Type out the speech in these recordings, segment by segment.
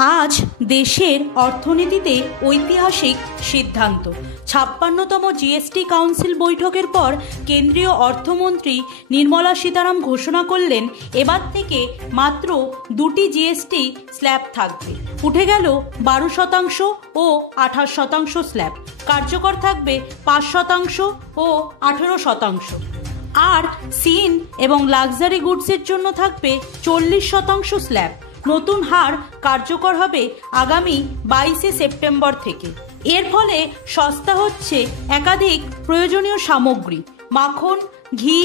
আজ দেশের অর্থনীতিতে ঐতিহাসিক সিদ্ধান্ত। ৫৬তম জিএসটি কাউন্সিল বৈঠকের পর কেন্দ্রীয় অর্থমন্ত্রী নির্মলা সীতারাম ঘোষণা করলেন, এবার থেকে মাত্র দুটি জিএসটি স্ল্যাব থাকবে। উঠে গেল ১২% ও ২৮% স্ল্যাব। কার্যকর থাকবে ৫% ও ১৮%। আর সিন এবং লাক্সারি গুডসের জন্য থাকবে ৪০% স্ল্যাব। নতুন হার কার্যকর হবে আগামী ২২শে সেপ্টেম্বর থেকে। এর ফলে সস্তা হচ্ছে একাধিক প্রয়োজনীয় সামগ্রী, মাখন, ঘি,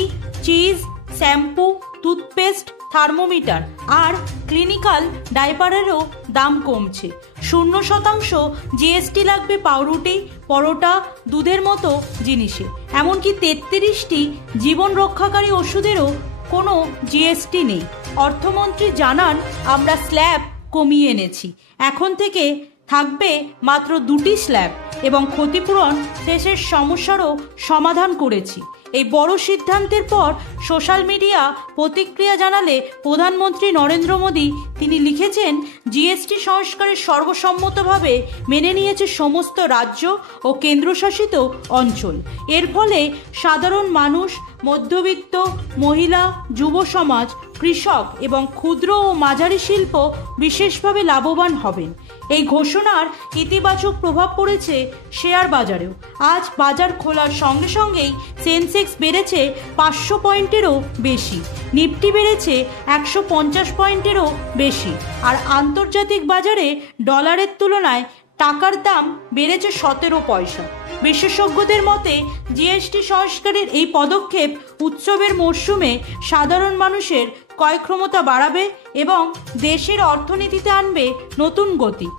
চিজ, শ্যাম্পু, টুথপেস্ট, থার্মোমিটার আর ক্লিনিক্যাল ডাইপারেরও দাম কমছে। ০% জিএসটি লাগবে পাউরুটি, পরোটা, দুধের মতো জিনিসে। এমনকি ৩৩টি জীবন রক্ষাকারী ওষুধেরও কোনো জিএসটি নেই। অর্থমন্ত্রী জানান, আমরা স্ল্যাব কমিয়ে এনেছি, এখন থেকে থাকবে মাত্র দুটি স্ল্যাব এবং ক্ষতিপূরণ শেষের সমস্যারও সমাধান করেছি। এই বড় সিদ্ধান্তের পর সোশ্যাল মিডিয়া প্রতিক্রিয়া জানালে প্রধানমন্ত্রী নরেন্দ্র মোদী তিনি লিখেছেন, জিএসটি সংস্কারের সর্বসম্মতভাবে মেনে নিয়েছে সমস্ত রাজ্য ও কেন্দ্রশাসিত অঞ্চল। এর ফলে সাধারণ মানুষ, মধ্যবিত্ত, মহিলা, যুব সমাজ, কৃষক এবং ক্ষুদ্র ও মাঝারি শিল্প বিশেষভাবে লাভবান হবেন। এই ঘোষণার ইতিবাচক প্রভাব পড়েছে শেয়ার বাজারেও। আজ বাজার খোলার সঙ্গে সঙ্গেই সেন্সেক্স বেড়েছে ৫০০ পয়েন্টেরও বেশি, নিফটি বেড়েছে ১৫০ পয়েন্টেরও বেশি। আর আন্তর্জাতিক বাজারে ডলারের তুলনায় টাকার দাম বেড়েছে ১৭ পয়সা। বিশেষজ্ঞদের মতে জিএসটি সংস্কারের এই পদক্ষেপ উৎসবের মরশুমে সাধারণ মানুষের ক্রয় ক্ষমতা বাড়াবে এবং দেশের অর্থনীতিতে আনবে নতুন গতি।